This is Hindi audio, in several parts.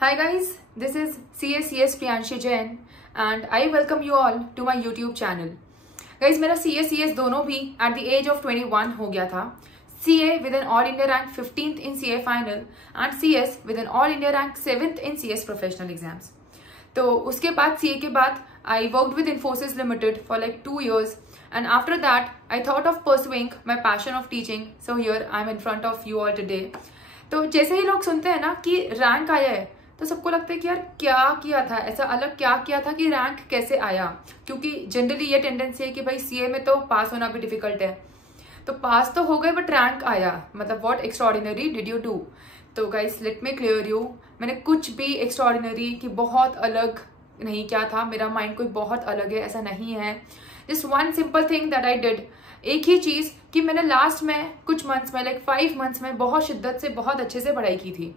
Hi guys, this is CACS Priyanshi Jain and I welcome you all to my YouTube channel. Guys, मेरा CACS दोनों भी at the age of 21 हो गया था. CA with an All India rank 15th in CA final and CS with an All India rank 7th in CS professional exams. तो उसके बाद CA के बाद I worked with Infosys Limited for like 2 years and after that I thought of pursuing my passion of teaching. So here I am in front of you all today. तो जैसे ही लोग सुनते हैं ना कि रैंक आया है तो सबको लगता है कि यार क्या किया था, ऐसा अलग क्या किया था कि रैंक कैसे आया. क्योंकि जनरली ये टेंडेंसी है कि भाई सीए में तो पास होना भी डिफिकल्ट है, तो पास तो हो गए बट रैंक आया, मतलब what extraordinary did you do. तो guys let me clear you, मैंने कुछ भी एक्स्ट्राऑर्डिनरी कि बहुत अलग नहीं किया था. मेरा माइंड कोई बहुत अलग है ऐसा नहीं है. Just one simple thing that I did, एक ही चीज कि मैंने लास्ट में कुछ मंथ्स में लाइक 5 मंथ्स में बहुत शिद्दत से बहुत अच्छे से पढ़ाई की थी.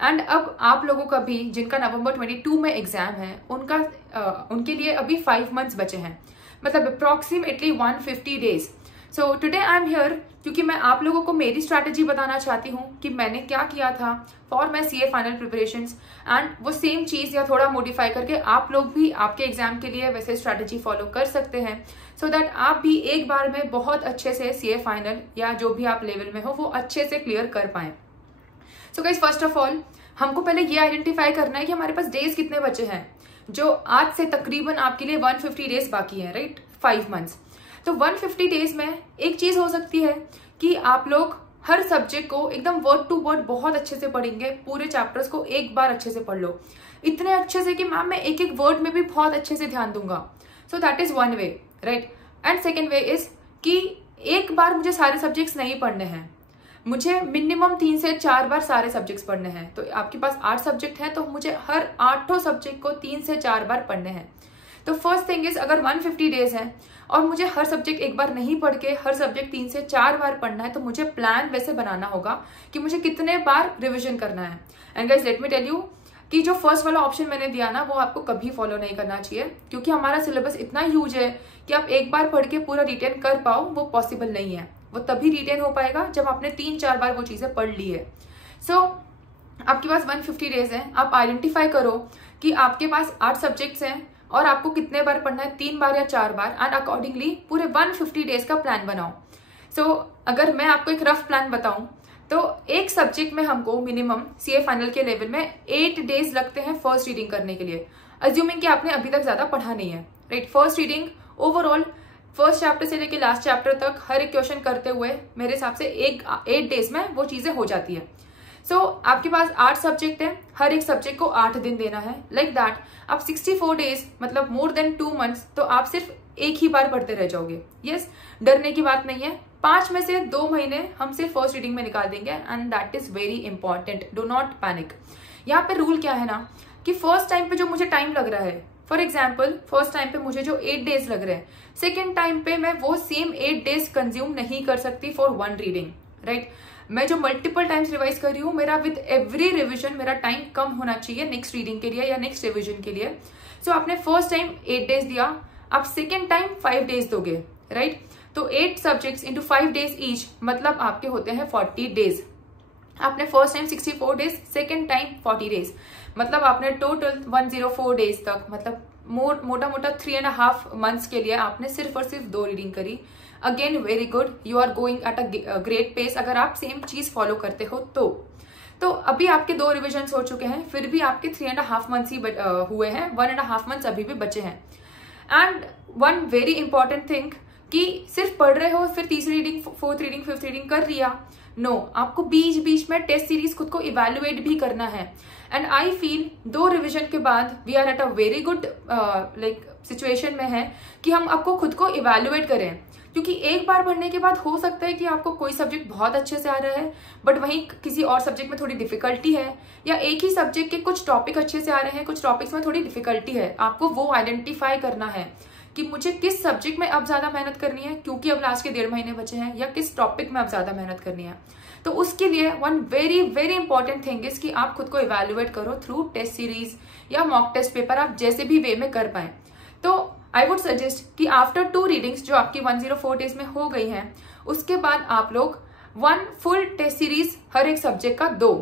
एंड अब आप लोगों का भी जिनका नवंबर 22 में एग्जाम है उनके लिए अभी 5 मंथ्स बचे हैं, मतलब approximately 150 days. So today I am here क्योंकि मैं आप लोगों को मेरी स्ट्रैटेजी बताना चाहती हूँ कि मैंने क्या किया था for my CA final preparations and वो सेम चीज या थोड़ा मॉडिफाई करके आप लोग भी आपके एग्जाम के लिए वैसे स्ट्रैटेजी फॉलो कर सकते हैं सो दैट आप भी एक बार में बहुत अच्छे से सीए फाइनल या जो भी आप लेवल में हो वो अच्छे से क्लियर कर पाए. So guys first of all हमको पहले ये आइडेंटिफाई करना है कि हमारे पास डेज कितने बचे हैं. जो आज से तकरीबन आपके लिए 150 डेज बाकी है, राइट, 5 मंथ्स. तो 150 डेज में एक चीज हो सकती है कि आप लोग हर सब्जेक्ट को एकदम वर्ड टू वर्ड बहुत अच्छे से पढ़ेंगे, पूरे चैप्टर्स को एक बार अच्छे से पढ़ लो, इतने अच्छे से कि मैम मैं एक एक वर्ड में भी बहुत अच्छे से ध्यान दूंगा. So that is one way, right. And second way is कि एक बार मुझे सारे सब्जेक्ट्स नहीं पढ़ने हैं, मुझे मिनिमम 3 से 4 बार सारे सब्जेक्ट्स पढ़ने हैं. तो आपके पास 8 सब्जेक्ट हैं तो मुझे हर 8 सब्जेक्ट को 3 से 4 बार पढ़ने हैं. तो फर्स्ट थिंग इज अगर 150 डेज है और मुझे हर सब्जेक्ट एक बार नहीं पढ़ के हर सब्जेक्ट 3 से 4 बार पढ़ना है तो मुझे प्लान वैसे बनाना होगा कि मुझे कितने बार रिविजन करना है. And guys let me tell you कि जो फर्स्ट वाला ऑप्शन मैंने दिया ना वो आपको कभी फॉलो नहीं करना चाहिए, क्योंकि हमारा सिलेबस इतना ह्यूज है कि आप एक बार पढ़ के पूरा रिटेन कर पाओ वो पॉसिबल नहीं है. वो तभी रिटेन हो पाएगा जब आपने 3-4 बार वो चीजें पढ़ ली है. सो आपके पास 150 डेज है, आप आइडेंटिफाई करो कि आपके पास 8 सब्जेक्ट्स हैं और आपको कितने बार पढ़ना है, 3 बार या 4 बार, एंड अकॉर्डिंगली पूरे 150 डेज का प्लान बनाओ. सो अगर मैं आपको एक रफ प्लान बताऊं तो एक सब्जेक्ट में हमको मिनिमम सीए फाइनल के लेवल में 8 डेज लगते हैं फर्स्ट रीडिंग करने के लिए, अज्यूमिंग कि आपने अभी तक ज्यादा पढ़ा नहीं है, right. First reading overall first chapter से लेके लास्ट चैप्टर तक हर एक क्वेश्चन करते हुए मेरे हिसाब से 8 डेज में वो चीजें हो जाती है. सो आपके पास 8 सब्जेक्ट है, हर एक सब्जेक्ट को 8 दिन देना है, लाइक दैट. आप 64 डेज मतलब मोर देन 2 मंथ्स तो आप सिर्फ एक ही बार पढ़ते रह जाओगे. यस, डरने की बात नहीं है. 5 में से 2 महीने हम सिर्फ फर्स्ट रीडिंग में निकाल देंगे and that is very important. Do not panic. यहाँ पे रूल क्या है ना कि फर्स्ट टाइम पे जो मुझे टाइम लग रहा है, फॉर एग्जाम्पल फर्स्ट टाइम पे मुझे जो 8 डेज लग रहे हैं, सेकेंड टाइम पे मैं वो सेम 8 डेज कंज्यूम नहीं कर सकती फॉर 1 रीडिंग, राइट. मैं जो मल्टीपल टाइम्स रिवाइज कर रही हूँ, मेरा विद एवरी रिविजन मेरा टाइम कम होना चाहिए नेक्स्ट रीडिंग के लिए या नेक्स्ट रिविजन के लिए. सो आपने फर्स्ट टाइम 8 डेज दिया, आप सेकेंड टाइम 5 डेज दोगे, राइट. तो 8 सब्जेक्ट्स इंटू 5 डेज ईच मतलब आपके होते हैं 40 डेज. आपने first time 64 days, second time 40 days, मतलब आपने टोटल 104 डेज तक, मतलब मोटा मोटा 3.5 मंथ्स के लिए आपने सिर्फ और सिर्फ 2 रीडिंग करी. Again very good, you are going at a great pace अगर आप सेम चीज फॉलो करते हो तो अभी आपके 2 रिविजन्स हो चुके हैं, फिर भी आपके 3.5 मंथ्स ही हुए हैं, 1.5 मंथ्स अभी भी बचे हैं. And one very important thing कि सिर्फ पढ़ रहे हो फिर तीसरी reading, fourth reading, fifth reading कर लिया, नो. आपको बीच बीच में टेस्ट सीरीज खुद को इवेल्युएट भी करना है. एंड आई फील 2 रिविजन के बाद we are at a very good like situation में है कि हम आपको खुद को इवेल्युएट करें, क्योंकि एक बार पढ़ने के बाद हो सकता है कि आपको कोई सब्जेक्ट बहुत अच्छे से आ रहा है बट वहीं किसी और सब्जेक्ट में थोड़ी डिफिकल्टी है, या एक ही सब्जेक्ट के कुछ टॉपिक अच्छे से आ रहे हैं, कुछ टॉपिक्स में थोड़ी डिफिकल्टी है. आपको वो आइडेंटिफाई करना है कि मुझे किस सब्जेक्ट में अब ज्यादा मेहनत करनी है क्योंकि अब लास्ट के 1.5 महीने बचे हैं, या किस टॉपिक में अब ज्यादा मेहनत करनी है. तो उसके लिए one very very important thing is कि आप खुद को इवेल्युएट करो थ्रू टेस्ट सीरीज या मॉक टेस्ट पेपर, आप जैसे भी वे में कर पाए. तो आई वुड सजेस्ट कि आफ्टर 2 रीडिंग्स जो आपकी 104 डेज में हो गई हैं, उसके बाद आप लोग 1 फुल टेस्ट सीरीज हर एक सब्जेक्ट का दो,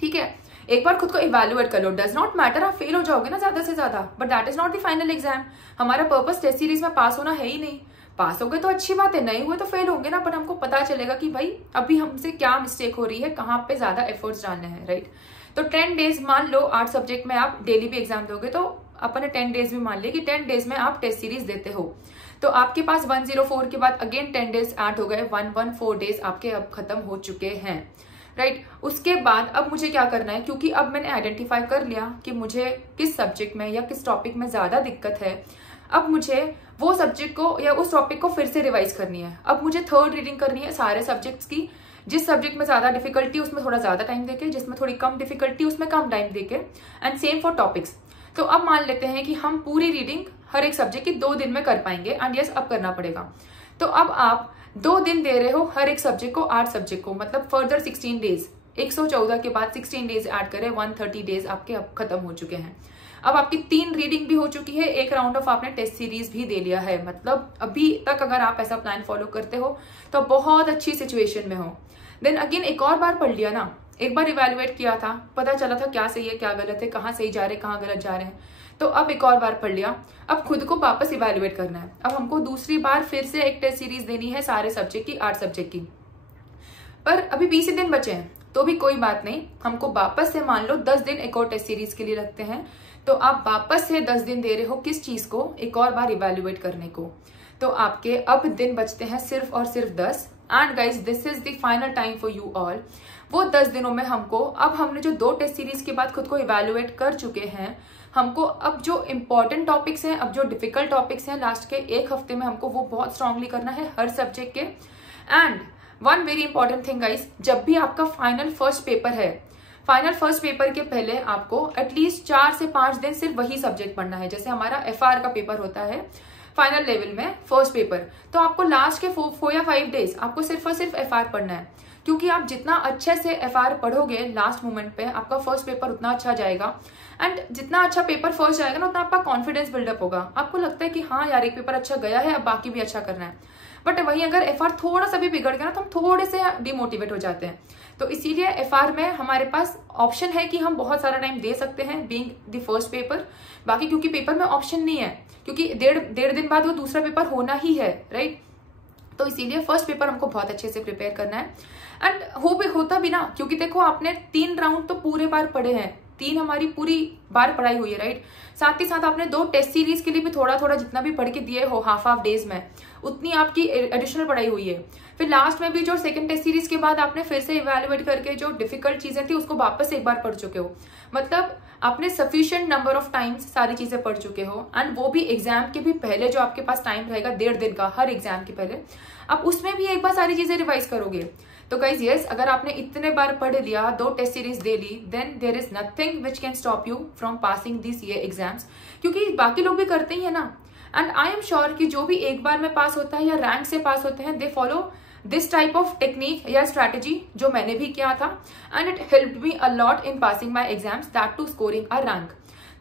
ठीक है. एक बार खुद को इवैल्यूएट कर लो। डज नॉट मैटर आप फेल हो जाओगे ना ज्यादा से ज्यादा, but that is not the final exam. हमारा पर्पस टेस्ट सीरीज में पास होना है ही नहीं। पास हो गए तो अच्छी बात है, नहीं हुए तो फेल होंगे ना, बट हमको पता चलेगा कि भाई अभी हमसे क्या मिस्टेक हो रही है, कहाँ पे ज्यादा एफर्ट्स डालने हैं, राइट। तो 10 डेज मान लो 8 सब्जेक्ट में आप डेली भी एग्जाम दोगे, तो अपन ने 10 डेज भी मान लिया कि 10 डेज में आप टेस्ट सीरीज देते हो, तो आपके पास 104 के बाद अगेन 10 डेज ऐड हो गए, 114 डेज आपके अब खत्म हो चुके हैं, राइट। उसके बाद अब मुझे क्या करना है, क्योंकि अब मैंने आइडेंटिफाई कर लिया कि मुझे किस सब्जेक्ट में या किस टॉपिक में ज्यादा दिक्कत है, अब मुझे वो सब्जेक्ट को या उस टॉपिक को फिर से रिवाइज करनी है। अब मुझे थर्ड रीडिंग करनी है सारे सब्जेक्ट्स की, जिस सब्जेक्ट में ज्यादा डिफिकल्टी उसमें थोड़ा ज्यादा टाइम देके, जिसमें थोड़ी कम डिफिकल्टी उसमें कम टाइम देके, एंड सेम फॉर टॉपिक्स। तो अब मान लेते हैं कि हम पूरी रीडिंग हर एक सब्जेक्ट की 2 दिन में कर पाएंगे, एंड यस अब करना पड़ेगा। तो अब आप 2 दिन दे रहे हो हर एक सब्जेक्ट को, 8 सब्जेक्ट को, मतलब फर्दर 16 डेज, 114 के बाद 16 डेज ऐड करें, 130 डेज आपके अब खत्म हो चुके हैं। अब आपकी 3 रीडिंग भी हो चुकी है, 1 राउंड ऑफ आपने टेस्ट सीरीज भी दे लिया है। मतलब अभी तक अगर आप ऐसा प्लान फॉलो करते हो तो बहुत अच्छी सिचुएशन में हो। देन अगेन एक और बार पढ़ लिया ना, एक बार इवेल्युएट किया था, पता चला था क्या सही है क्या गलत है, कहाँ सही जा रहे हैं कहाँ गलत जा रहे हैं, तो अब एक और बार पढ़ लिया। अब खुद को वापस इवेल्युएट करना है। अब हमको दूसरी बार फिर से एक टेस्ट सीरीज देनी है सारे सब्जेक्ट की, 8 सब्जेक्ट की, पर अभी 20 दिन बचे हैं, तो भी कोई बात नहीं, हमको वापस से मान लो 10 दिन एक और टेस्ट सीरीज के लिए रखते हैं। तो आप वापस से 10 दिन दे रहे हो किस चीज को, एक और बार इवेल्युएट करने को। तो आपके अब दिन बचते हैं सिर्फ और सिर्फ 10। And guys this is the final time for you all. वो 10 दिनों में हमको, अब हमने जो 2 टेस्ट सीरीज के बाद खुद को इवेल्युएट कर चुके हैं, हमको अब जो इंपॉर्टेंट टॉपिक्स हैं, अब जो डिफिकल्ट टॉपिक्स हैं, लास्ट के 1 हफ्ते में हमको वो बहुत स्ट्रांगली करना है हर सब्जेक्ट के। And one very important thing guys, जब भी आपका फाइनल फर्स्ट पेपर है, फाइनल फर्स्ट पेपर के पहले आपको एटलीस्ट 4 से 5 दिन सिर्फ वही सब्जेक्ट पढ़ना है। जैसे हमारा FR का पेपर होता है फाइनल लेवल में फर्स्ट पेपर, तो आपको लास्ट के 4 या 5 डेज आपको सिर्फ और सिर्फ FR पढ़ना है, क्योंकि आप जितना अच्छे से FR पढ़ोगे लास्ट मोमेंट पे, आपका फर्स्ट पेपर उतना अच्छा जाएगा। एंड जितना अच्छा पेपर फर्स्ट जाएगा ना, उतना आपका कॉन्फिडेंस बिल्डअप होगा। आपको लगता है कि हाँ यार एक पेपर अच्छा गया है, अब बाकी भी अच्छा करना है। बट वहीं अगर FR थोड़ा सा भी बिगड़ गया ना, तो हम थोड़े से डिमोटिवेट हो जाते हैं। तो इसीलिए FR में हमारे पास ऑप्शन है कि हम बहुत सारा टाइम दे सकते हैं बीइंग द फर्स्ट पेपर। बाकी क्योंकि पेपर में ऑप्शन नहीं है, क्योंकि डेढ़ दिन बाद वो दूसरा पेपर होना ही है, राइट। तो इसीलिए फर्स्ट पेपर हमको बहुत अच्छे से प्रिपेयर करना है। एंड होता भी ना, क्योंकि देखो आपने 3 राउंड तो पूरे बार पढ़े हैं, 3 हमारी पूरी बार पढ़ाई हुई है, राइट। साथ ही साथ आपने 2 टेस्ट सीरीज के लिए भी थोड़ा थोड़ा जितना भी पढ़ के दिए हो हाफ डेज में, उतनी आपकी एडिशनल पढ़ाई हुई है। फिर लास्ट में भी जो सेकंड टेस्ट सीरीज के बाद आपने फिर से इवेल्युएट करके जो डिफिकल्ट चीजें थी उसको वापस एक बार पढ़ चुके हो। मतलब आपने सफिशिएंट नंबर ऑफ टाइम्स सारी चीजें पढ़ चुके हो। एंड वो भी एग्जाम के भी पहले जो आपके पास टाइम रहेगा 1.5 दिन का हर एग्जाम के पहले, आप उसमें भी एक बार सारी चीजें रिवाइज करोगे। तो गाइज यस, अगर आपने इतने बार पढ़ लिया, 2 टेस्ट सीरीज दे ली, then there is nothing which can stop you from passing this CA exams, क्योंकि बाकी लोग भी करते ही है ना। एंड आई एम श्योर कि जो भी एक बार में पास होता है या रैंक से पास होते हैं, they follow this type of technique या स्ट्रैटेजी जो मैंने भी किया था, and it helped me a lot in passing my exams, that too scoring a rank.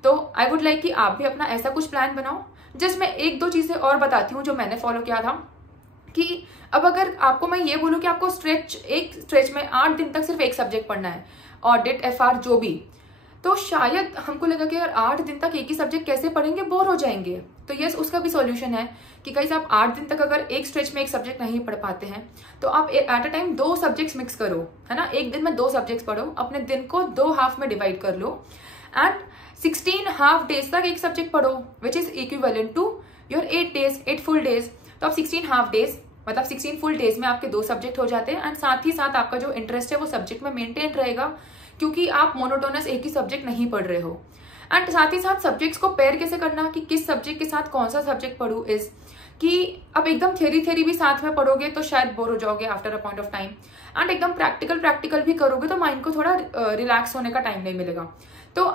तो आई वुड लाइक कि आप भी अपना ऐसा कुछ प्लान बनाओ। जस्ट मैं 1-2 चीजें और बताती हूँ जो मैंने फॉलो किया था, कि अब अगर आपको मैं ये बोलूँ कि आपको एक स्ट्रेच में 8 दिन तक सिर्फ एक सब्जेक्ट पढ़ना है, ऑडिट FR जो भी, तो शायद हमको लगा कि यार 8 दिन तक एक ही सब्जेक्ट कैसे पढ़ेंगे, बोर हो जाएंगे। तो यस, उसका भी सॉल्यूशन है कि गाइस आप 8 दिन तक अगर एक स्ट्रेच में एक सब्जेक्ट नहीं पढ़ पाते हैं, तो आप at a time 2 subjects mix करो, है ना। एक दिन में 2 सब्जेक्ट्स पढ़ो, अपने दिन को 2 हाफ में डिवाइड कर लो, एंड 16 हाफ डेज तक एक सब्जेक्ट पढ़ो, which is equivalent to your 8 days, 8 full days. तो आप 16 हाफ डेज मतलब 16 फुल डेज में आपके 2 सब्जेक्ट हो जाते हैं। एंड साथ ही साथ आपका जो इंटरेस्ट है वो सब्जेक्ट में मेंटेन रहेगा, क्योंकि आप मोनोटोनस एक ही सब्जेक्ट नहीं पढ़ रहे हो। एंड साथ ही साथ सब्जेक्ट्स को पेयर कैसे करना, कि किस सब्जेक्ट के साथ कौन सा सब्जेक्ट पढ़ू, इज कि अब एकदम थ्योरी भी साथ में पढ़ोगे तो शायद बोर हो जाओगे after a point of time. And एकदम प्रैक्टिकल भी करोगे तो माइंड को थोड़ा रिलैक्स होने का टाइम नहीं मिलेगा। तो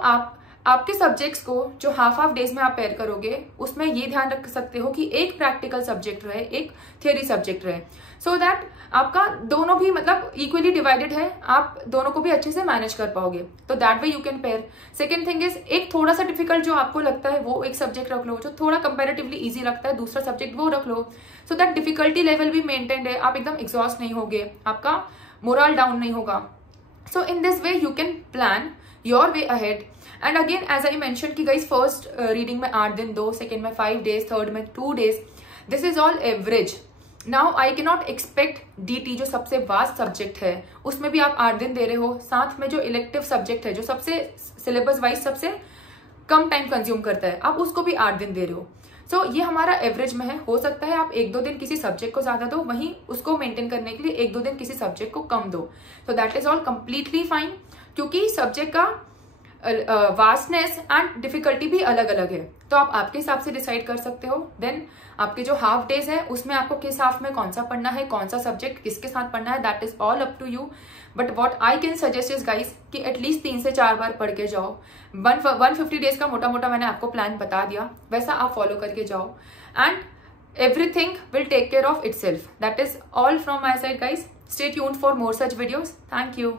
आपके सब्जेक्ट्स को जो हाफ डेज में आप पेयर करोगे, उसमें ये ध्यान रख सकते हो कि एक प्रैक्टिकल सब्जेक्ट रहे, एक थ्योरी सब्जेक्ट रहे, सो दैट आपका दोनों भी मतलब इक्वली डिवाइडेड है, आप दोनों को भी अच्छे से मैनेज कर पाओगे। तो that way you can pair. Second thing is, एक थोड़ा सा डिफिकल्ट जो आपको लगता है वो एक सब्जेक्ट रख लो, जो थोड़ा कंपेरेटिवली इजी लगता है दूसरा सब्जेक्ट वो रख लो, सो दैट डिफिकल्टी लेवल भी मेंटेन्ड है, आप एकदम एग्जॉस्ट नहीं होगे, आपका मोरल डाउन नहीं होगा। So in this way you can plan your way ahead. And again as I mention कि गाइज फर्स्ट रीडिंग में 8 दिन दो, सेकेंड में 5 days, थर्ड में 2 days, this is all average. Now I can not expect DT जो सबसे वास्ट सब्जेक्ट है उसमें भी आप 8 दिन दे रहे हो, साथ में जो इलेक्टिव सब्जेक्ट है जो सबसे सिलेबस वाइज सबसे कम टाइम कंज्यूम करता है आप उसको भी 8 दिन दे रहे हो। सो ये हमारा एवरेज में है। हो सकता है आप 1-2 दिन किसी सब्जेक्ट को ज्यादा दो, वहीं उसको मेंटेन करने के लिए 1-2 दिन किसी सब्जेक्ट को कम दो। So that is all completely fine, क्योंकि सब्जेक्ट का वास्टनेस एंड डिफिकल्टी भी अलग अलग है, तो आप आपके हिसाब से डिसाइड कर सकते हो। देन आपके जो हाफ डेज है उसमें आपको किस हाफ में कौन सा पढ़ना है, कौन सा सब्जेक्ट किसके साथ पढ़ना है, that is all up to you. But what I can suggest is guys कि एटलीस्ट 3 से 4 बार पढ़ के जाओ। 150 डेज का मोटा मोटा मैंने आपको प्लान बता दिया, वैसा आप फॉलो करके जाओ and everything will take care of itself. That is all from my side, guys. Stay tuned for more such videos. Thank you.